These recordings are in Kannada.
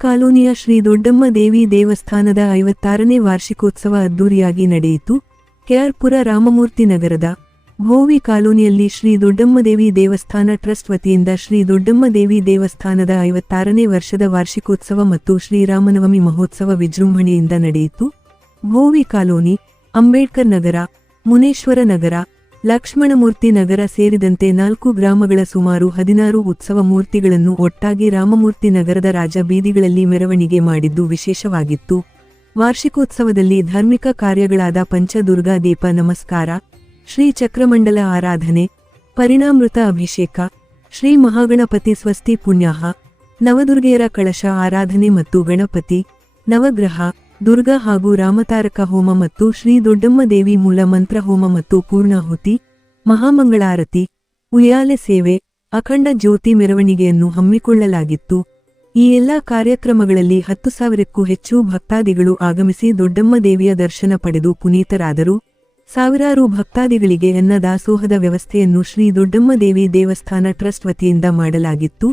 ಕಾಲೋನಿಯ ಶ್ರೀ ದೊಡ್ಡಮ್ಮ ದೇವಿ ದೇವಸ್ಥಾನದ 56ನೇ ವಾರ್ಷಿಕೋತ್ಸವ ಅದ್ದೂರಿಯಾಗಿ ನಡೆಯಿತು. ಕೆಆರ್ಪುರ ರಾಮಮೂರ್ತಿ ನಗರದ ಭೋವಿ ಕಾಲೋನಿಯಲ್ಲಿ ಶ್ರೀ ದೊಡ್ಡಮ್ಮದೇವಿ ದೇವಸ್ಥಾನ ಟ್ರಸ್ಟ್ ವತಿಯಿಂದ ಶ್ರೀ ದೊಡ್ಡಮ್ಮದೇವಿ ದೇವಸ್ಥಾನದ 56ನೇ ವರ್ಷದ ವಾರ್ಷಿಕೋತ್ಸವ ಮತ್ತು ಶ್ರೀರಾಮನವಮಿ ಮಹೋತ್ಸವ ವಿಜೃಂಭಣೆಯಿಂದ ನಡೆಯಿತು. ಭೋವಿ ಕಾಲೋನಿ, ಅಂಬೇಡ್ಕರ್ ನಗರ, ಮುನೇಶ್ವರ ನಗರ, ಲಕ್ಷ್ಮಣಮೂರ್ತಿ ನಗರ ಸೇರಿದಂತೆ 4 ಗ್ರಾಮಗಳ ಸುಮಾರು 16 ಉತ್ಸವ ಮೂರ್ತಿಗಳನ್ನು ಒಟ್ಟಾಗಿ ರಾಮಮೂರ್ತಿ ನಗರದ ರಾಜ ಬೀದಿಗಳಲ್ಲಿ ಮೆರವಣಿಗೆ ಮಾಡಿದ್ದು ವಿಶೇಷವಾಗಿತ್ತು. ವಾರ್ಷಿಕೋತ್ಸವದಲ್ಲಿ ಧಾರ್ಮಿಕ ಕಾರ್ಯಗಳಾದ ಪಂಚದುರ್ಗಾ ದೀಪ ನಮಸ್ಕಾರ, ಶ್ರೀ ಚಕ್ರಮಂಡಲ ಆರಾಧನೆ, ಪರಿಣಾಮೃತ ಅಭಿಷೇಕ, ಶ್ರೀ ಮಹಾಗಣಪತಿ ಸ್ವಸ್ತಿ ಪುಣ್ಯಾಹ, ನವದುರ್ಗೆಯರ ಕಳಶ ಆರಾಧನೆ ಮತ್ತು ಗಣಪತಿ, ನವಗ್ರಹ, ದುರ್ಗಾ ಹಾಗೂ ರಾಮತಾರಕ ಹೋಮ ಮತ್ತು ಶ್ರೀ ದೊಡ್ಡಮ್ಮ ದೇವಿ ಮೂಲ ಮಂತ್ರ ಹೋಮ ಮತ್ತು ಪೂರ್ಣಾಹುತಿ, ಮಹಾಮಂಗಳಾರತಿ, ಉಯ್ಯಾಲೆ ಸೇವೆ, ಅಖಂಡ ಜ್ಯೋತಿ ಮೆರವಣಿಗೆಯನ್ನು ಹಮ್ಮಿಕೊಳ್ಳಲಾಗಿತ್ತು. ಈ ಎಲ್ಲಾ ಕಾರ್ಯಕ್ರಮಗಳಲ್ಲಿ 10,000ಕ್ಕೂ ಹೆಚ್ಚು ಭಕ್ತಾದಿಗಳು ಆಗಮಿಸಿ ದೊಡ್ಡಮ್ಮ ದೇವಿಯ ದರ್ಶನ ಪಡೆದು ಪುನೀತರಾದರು. ಸಾವಿರಾರು ಭಕ್ತಾದಿಗಳಿಗೆ ಅನ್ನದಾಸೋಹದ ವ್ಯವಸ್ಥೆಯನ್ನು ಶ್ರೀ ದೊಡ್ಡಮ್ಮ ದೇವಿ ದೇವಸ್ಥಾನ ಟ್ರಸ್ಟ್ ವತಿಯಿಂದ ಮಾಡಲಾಗಿತ್ತು.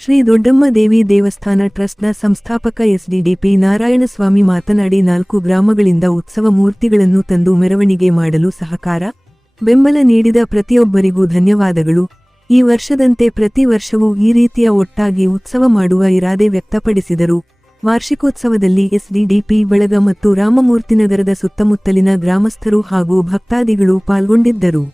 ಶ್ರೀ ದೊಡ್ಡಮ್ಮ ದೇವಿ ದೇವಸ್ಥಾನ ಟ್ರಸ್ಟ್ನ ಸಂಸ್ಥಾಪಕ ಎಸ್ಡಿಡಿಪಿ ನಾರಾಯಣಸ್ವಾಮಿ ಮಾತನಾಡಿ 4 ಗ್ರಾಮಗಳಿಂದ ಉತ್ಸವ ಮೂರ್ತಿಗಳನ್ನು ತಂದು ಮೆರವಣಿಗೆ ಮಾಡಲು ಸಹಕಾರ, ಬೆಂಬಲ ನೀಡಿದ ಪ್ರತಿಯೊಬ್ಬರಿಗೂ ಧನ್ಯವಾದಗಳು. ಈ ವರ್ಷದಂತೆ ಪ್ರತಿ ವರ್ಷವೂ ಈ ರೀತಿಯ ಒಟ್ಟಾಗಿ ಉತ್ಸವ ಮಾಡುವ ಇರಾದೆ ವ್ಯಕ್ತಪಡಿಸಿದರು. ವಾರ್ಷಿಕೋತ್ಸವದಲ್ಲಿ ಎಸ್ಡಿಡಿಪಿ ಬಳಗ ಮತ್ತು ರಾಮಮೂರ್ತಿನಗರದ ಸುತ್ತಮುತ್ತಲಿನ ಗ್ರಾಮಸ್ಥರು ಹಾಗೂ ಭಕ್ತಾದಿಗಳು ಪಾಲ್ಗೊಂಡಿದ್ದರು.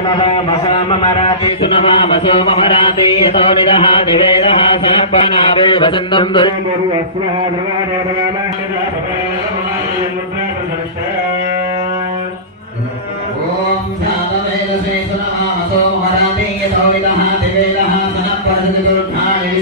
सुनवामसामराति सुनवामसोमराति यतो निदः दिवेदः सपनावे वसन्तं ओम सामवेदसे सुनवामसोमराति यतो निदः दिवेदः सनपरसति दुर्घानि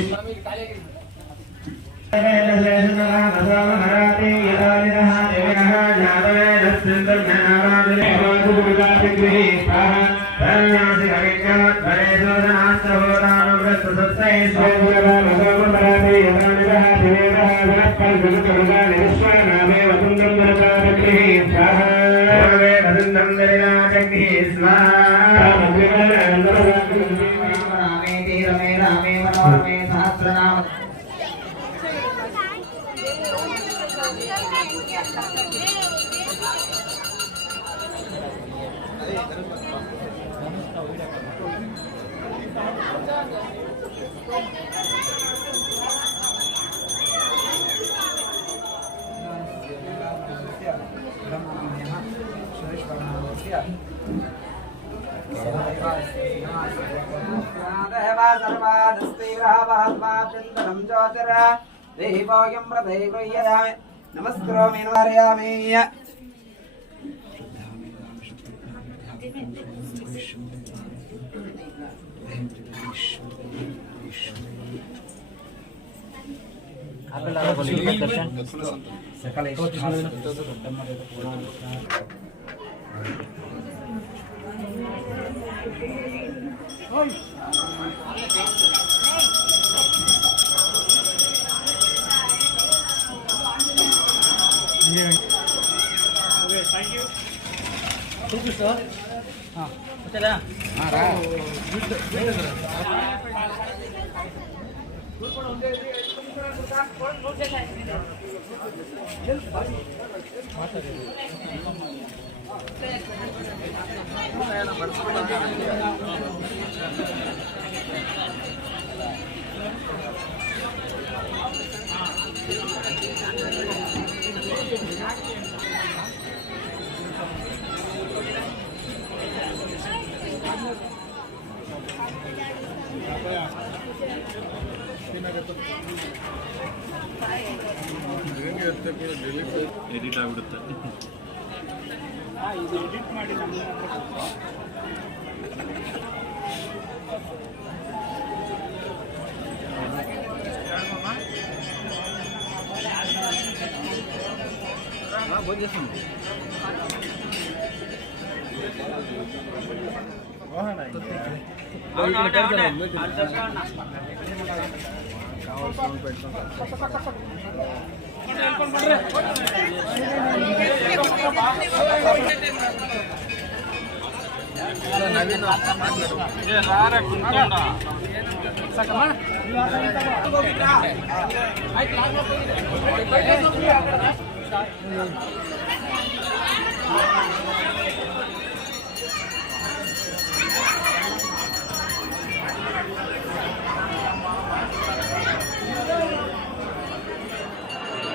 नमस्करोमि नमार्यामि ಎಡಿಟ್ ಆಗಿಬಿಡುತ್ತೆ. ಇದು ಎಡಿಟ್ ಮಾಡಿ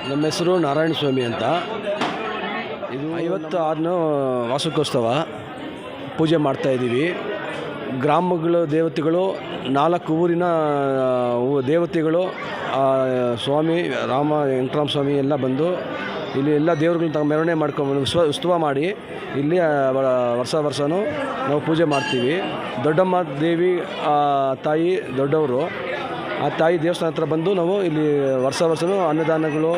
ನಮ್ಮ ಹೆಸರು ನಾರಾಯಣ ಸ್ವಾಮಿ ಅಂತ. ಇದು 56ನೇ ವಾರ್ಷಿಕೋತ್ಸವ ಪೂಜೆ ಮಾಡ್ತಾಯಿದ್ದೀವಿ. ಗ್ರಾಮಗಳ ದೇವತೆಗಳು, 4 ಊರಿನ ದೇವತೆಗಳು, ಸ್ವಾಮಿ ರಾಮ ವೆಂಕಟರಾಮ ಸ್ವಾಮಿ ಎಲ್ಲ ಬಂದು ಇಲ್ಲಿ ಎಲ್ಲ ದೇವ್ರುಗಳನ್ನ ಮೆರವಣಿಗೆ ಮಾಡ್ಕೊಂಡು ಉತ್ಸವ ಮಾಡಿ ಇಲ್ಲಿ ವರ್ಷನೂ ನಾವು ಪೂಜೆ ಮಾಡ್ತೀವಿ. ದೊಡ್ಡಮ್ಮ ದೇವಿ ತಾಯಿ ದೊಡ್ಡವರು, ಆ ತಾಯಿ ದೇವಸ್ಥಾನ ಹತ್ರ ಬಂದು ನಾವು ಇಲ್ಲಿ ವರ್ಷನೂ ಅನ್ನದಾನಗಳು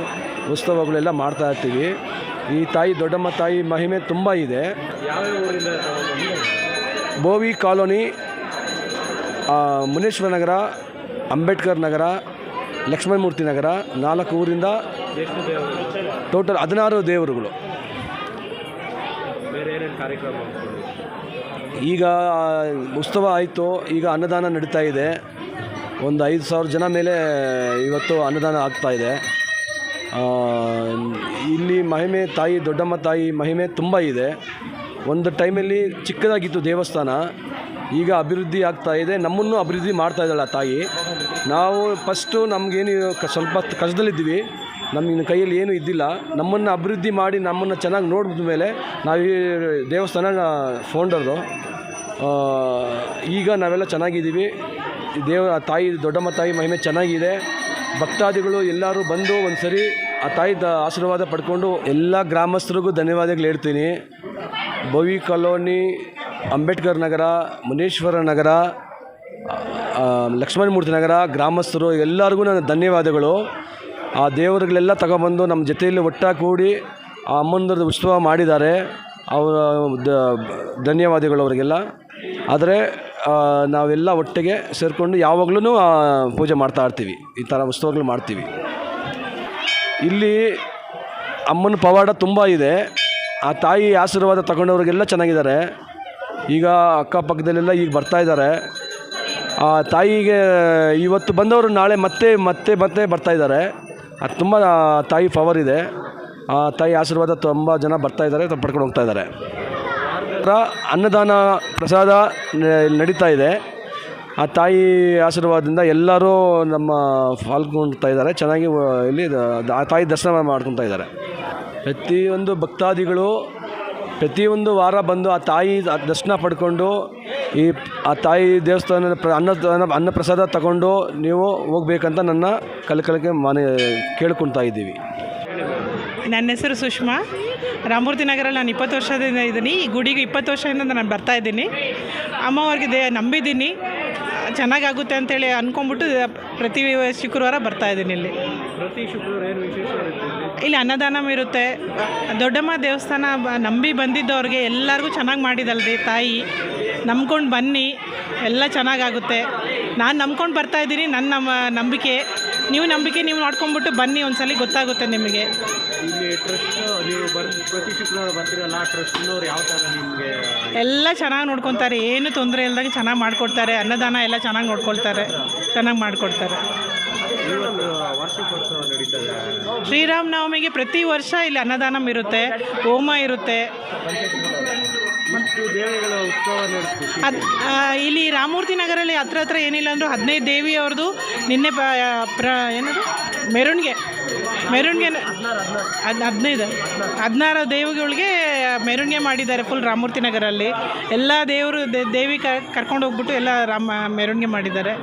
ಉತ್ಸವಗಳೆಲ್ಲ ಮಾಡ್ತಾ ಇರ್ತೀವಿ. ಈ ತಾಯಿ ದೊಡ್ಡಮ್ಮ ತಾಯಿ ಮಹಿಮೆ ತುಂಬ ಇದೆ. ಬೋವಿ ಕಾಲೋನಿ, ಮುನೇಶ್ವರ ನಗರ, ಅಂಬೇಡ್ಕರ್ ನಗರ, ಲಕ್ಷ್ಮಣಮೂರ್ತಿ ನಗರ, 4 ಊರಿಂದ ಟೋಟಲ್ 16 ದೇವರುಗಳು. ಈಗ ಉತ್ಸವ ಆಯಿತು, ಈಗ ಅನ್ನದಾನ ನಡೀತಾ ಇದೆ. ಒಂದು 5,000 ಜನ ಮೇಲೆ ಇವತ್ತು ಅನ್ನದಾನ ಆಗ್ತಾಯಿದೆ. ಇಲ್ಲಿ ಮಹಿಮೆ ತಾಯಿ ದೊಡ್ಡಮ್ಮ ತಾಯಿ ಮಹಿಮೆ ತುಂಬ ಇದೆ. ಒಂದು ಟೈಮಲ್ಲಿ ಚಿಕ್ಕದಾಗಿತ್ತು ದೇವಸ್ಥಾನ, ಈಗ ಅಭಿವೃದ್ಧಿ ಆಗ್ತಾ ಇದೆ. ನಮ್ಮನ್ನು ಅಭಿವೃದ್ಧಿ ಮಾಡ್ತಾ ಇದ್ದಾಳೆ ಆ ತಾಯಿ. ನಾವು ಫಸ್ಟು ನಮಗೇನು ಸ್ವಲ್ಪ ಕಷ್ಟದಲ್ಲಿದ್ದೀವಿ, ನಮ್ಮ ಕೈಯಲ್ಲಿ ಏನೂ ಇದ್ದಿಲ್ಲ. ನಮ್ಮನ್ನು ಅಭಿವೃದ್ಧಿ ಮಾಡಿ ನಮ್ಮನ್ನು ಚೆನ್ನಾಗಿ ನೋಡಿದ ಮೇಲೆ ನಾವು ಈ ದೇವಸ್ಥಾನ ಫೌಂಡರು. ಈಗ ನಾವೆಲ್ಲ ಚೆನ್ನಾಗಿದ್ದೀವಿ. ತಾಯಿ ದೊಡ್ಡಮ್ಮ ತಾಯಿ ಮಹಿಮೆ ಚೆನ್ನಾಗಿದೆ. ಭಕ್ತಾದಿಗಳು ಎಲ್ಲರೂ ಬಂದು ಒಂದು ಸರಿ ಆ ತಾಯಿದ ಆಶೀರ್ವಾದ ಪಡ್ಕೊಂಡು ಎಲ್ಲ ಗ್ರಾಮಸ್ಥರಿಗೂ ಧನ್ಯವಾದಗಳು ಹೇಳ್ತೀನಿ. ಭೋವಿ ಕಾಲೋನಿ, ಅಂಬೇಡ್ಕರ್ ನಗರ, ಮುನೇಶ್ವರ ನಗರ, ಲಕ್ಷ್ಮಣಮೂರ್ತಿ ನಗರ ಗ್ರಾಮಸ್ಥರು ಎಲ್ಲರಿಗೂ ನನ್ನ ಧನ್ಯವಾದಗಳು. ಆ ದೇವರುಗಳೆಲ್ಲ ತಗೊಬಂದು ನಮ್ಮ ಜೊತೆಯಲ್ಲಿ ಒಟ್ಟಾಗಿ ಕೂಡಿ ಆ ಅಮ್ಮನದು ಉತ್ಸವ ಮಾಡಿದ್ದಾರೆ. ಅವರ ಧನ್ಯವಾದಗಳು ಅವರಿಗೆಲ್ಲ. ಆದರೆ ನಾವೆಲ್ಲ ಒಟ್ಟಿಗೆ ಸೇರಿಕೊಂಡು ಯಾವಾಗಲೂ ಪೂಜೆ ಮಾಡ್ತಾ ಇರ್ತೀವಿ. ಈ ಥರ ಉತ್ಸವಗಳು ಮಾಡ್ತೀವಿ. ಇಲ್ಲಿ ಅಮ್ಮನ ಪವಾಡ ತುಂಬ ಇದೆ. ಆ ತಾಯಿ ಆಶೀರ್ವಾದ ತಗೊಂಡವ್ರಿಗೆಲ್ಲ ಚೆನ್ನಾಗಿದ್ದಾರೆ. ಈಗ ಅಕ್ಕಪಕ್ಕದಲ್ಲೆಲ್ಲ ಈಗ ಬರ್ತಾಯಿದ್ದಾರೆ. ಆ ತಾಯಿಗೆ ಇವತ್ತು ಬಂದವರು ನಾಳೆ ಮತ್ತೆ ಬರ್ತಾಯಿದ್ದಾರೆ. ಅದು ತುಂಬ ತಾಯಿ ಪವರ್ ಇದೆ. ಆ ತಾಯಿ ಆಶೀರ್ವಾದ ತುಂಬ ಜನ ಬರ್ತಾಯಿದ್ದಾರೆ, ಪಡ್ಕೊಂಡು ಹೋಗ್ತಾಯಿದ್ದಾರೆ. ಅನ್ನದಾನ ಪ್ರಸಾದ ನಡೀತಾ ಇದೆ. ಆ ತಾಯಿ ಆಶೀರ್ವಾದದಿಂದ ಎಲ್ಲರೂ ನಮ್ಮ ಪಾಲ್ಗೊಳ್ತಾ ಇದ್ದಾರೆ. ಚೆನ್ನಾಗಿ ಇಲ್ಲಿ ಆ ತಾಯಿ ದರ್ಶನ ಮಾಡ್ಕೊತಾ ಇದ್ದಾರೆ. ಪ್ರತಿಯೊಂದು ಭಕ್ತಾದಿಗಳು ಪ್ರತಿಯೊಂದು ವಾರ ಬಂದು ಆ ತಾಯಿ ದರ್ಶನ ಪಡ್ಕೊಂಡು ಆ ತಾಯಿ ದೇವಸ್ಥಾನದ ಅನ್ನ ಪ್ರಸಾದ ತಗೊಂಡು ನೀವು ಹೋಗ್ಬೇಕಂತ ನನ್ನ ಕಲಕಲಕ್ಕೆ ಕೇಳ್ಕೊತಾ ಇದ್ದೀವಿ. ನನ್ನ ಹೆಸರು ಸುಷ್ಮಾ. ರಾಮಮೂರ್ತಿ ನಗರಲ್ಲಿ ನಾನು 20 ವರ್ಷದಿಂದ ಇದ್ದೀನಿ. ಈ ಗುಡಿಗೆ 20 ವರ್ಷದಿಂದ ನಾನು ಬರ್ತಾಯಿದ್ದೀನಿ. ಅಮ್ಮವ್ರಿಗೆ ನಂಬಿದ್ದೀನಿ, ಚೆನ್ನಾಗಾಗುತ್ತೆ ಅಂತೇಳಿ ಅಂದ್ಕೊಂಬಿಟ್ಟು ಪ್ರತಿ ಶುಕ್ರವಾರ ಬರ್ತಾಯಿದ್ದೀನಿ. ಇಲ್ಲಿ ಪ್ರತಿ ಶುಕ್ರವಾರ ಏನು ವಿಶೇಷ ಇರುತ್ತೆ? ಇಲ್ಲಿ ಅನ್ನದಾನ ಇರುತ್ತೆ. ದೊಡ್ಡಮ್ಮ ದೇವಸ್ಥಾನ ನಂಬಿ ಬಂದಿದ್ದವ್ರಿಗೆ ಎಲ್ಲರಿಗೂ ಚೆನ್ನಾಗಿ ಮಾಡಿದಲ್ರಿ ತಾಯಿ. ನಂಬ್ಕೊಂಡು ಬನ್ನಿ, ಎಲ್ಲ ಚೆನ್ನಾಗಾಗುತ್ತೆ. ನಾನು ನಂಬ್ಕೊಂಡು ಬರ್ತಾಯಿದ್ದೀನಿ. ನಮ್ಮ ನಂಬಿಕೆ ನೀವು ನೋಡ್ಕೊಂಬಿಟ್ಟು ಬನ್ನಿ, ಒಂದ್ಸಲ ಗೊತ್ತಾಗುತ್ತೆ ನಿಮಗೆ. ಇಲ್ಲಿ ಟ್ರಸ್ಟ್ ನೀವು ಪ್ರತಿ ಶುಕ್ರವಾರ ಬರ್ತೀರಲ್ಲ, ಟ್ರಸ್ಟ್ನವ್ರು ಯಾವ ಥರ ನಿಮಗೆ ಎಲ್ಲ ಚೆನ್ನಾಗಿ ನೋಡ್ಕೊತಾರೆ. ಏನು ತೊಂದರೆ ಇಲ್ದಂಗೆ ಚೆನ್ನಾಗಿ ಮಾಡಿಕೊಡ್ತಾರೆ. ಅನ್ನದಾನ ಎಲ್ಲ ಚೆನ್ನಾಗಿ ನೋಡ್ಕೊಳ್ತಾರೆ, ಚೆನ್ನಾಗಿ ಮಾಡಿಕೊಡ್ತಾರೆ. ವಾರ್ಷಿಕೋತ್ಸವ ನಡೀತದೆ. ಶ್ರೀರಾಮನವಮಿಗೆ ಪ್ರತಿ ವರ್ಷ ಇಲ್ಲಿ ಅನ್ನದಾನ ಇರುತ್ತೆ, ಹೋಮ ಇರುತ್ತೆ. ದೇವಿಗಳ ಉತ್ಸವ ಇಲ್ಲಿ ರಾಮಮೂರ್ತಿ ನಗರಲ್ಲಿ ಹತ್ರ ಏನಿಲ್ಲ ಅಂದರೂ 15 ದೇವಿಯವ್ರದ್ದು ನಿನ್ನೆ ಏನದು ಮೆರವಣಿಗೆ 16 ದೇವಿಗಳಿಗೆ ಮೆರವಣಿಗೆ ಮಾಡಿದ್ದಾರೆ ಫುಲ್ ರಾಮಮೂರ್ತಿ ನಗರಲ್ಲಿ. ಎಲ್ಲ ದೇವರು ದೇವಿ ಕರ್ಕೊಂಡು ಹೋಗ್ಬಿಟ್ಟು ಎಲ್ಲ ಮೆರವಣಿಗೆ ಮಾಡಿದ್ದಾರೆ.